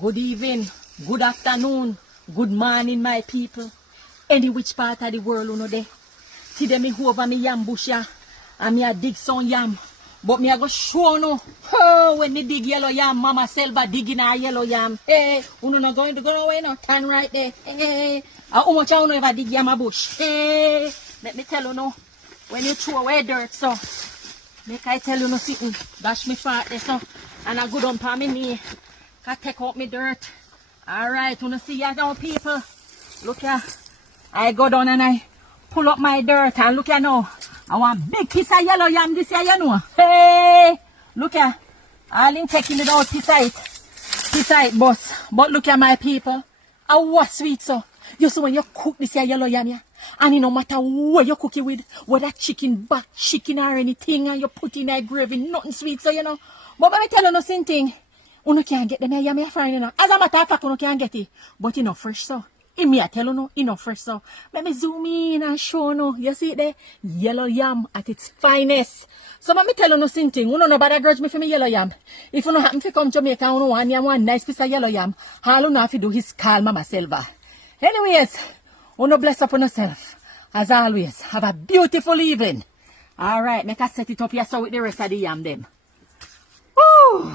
Good evening, good afternoon, good morning, my people. Any which part of the world you know there. Today me over me yam bush ya, and me a dig some yam. But me a go show no. Oh, when me dig yellow yam, Mama Selva digging a yellow yam. Hey, you not going to go away no, turn right there. Hey, how much you know ever dig yam a bush? Hey, let me tell you no. When you throw away dirt, so make I tell you no sitting. Dash me fart there so, and I go down for me knee. I take out me dirt. Alright, you see ya now people. Look here. I go down and I pull up my dirt and look here now. I want big piece of yellow yam this year, you know. Hey! Look here. All in taking it out this side, boss. But look at my people. I was sweet so. You see when you cook this here yellow yam, yeah? And it no matter what you cook it with, whether chicken, back chicken or anything, and you put in that gravy, nothing sweet so, you know. But let me tell you no same thing. You can't get them here, you friend, you know. As a matter of fact, you can't get it. But you know fresh so. In me, I tell you no, you know fresh so. Let me zoom in and show you. You see it there? Yellow yam at its finest. So let me tell you no same thing. You know bother grudge me for me yellow yam. If you don't happen to come Jamaica, you know one nice piece of yellow yam. All you have to do is call Mama Selva. Anyways, you bless up on yourself. As always, have a beautiful evening. Alright, make us set it up here so with the rest of the yam them. Woo!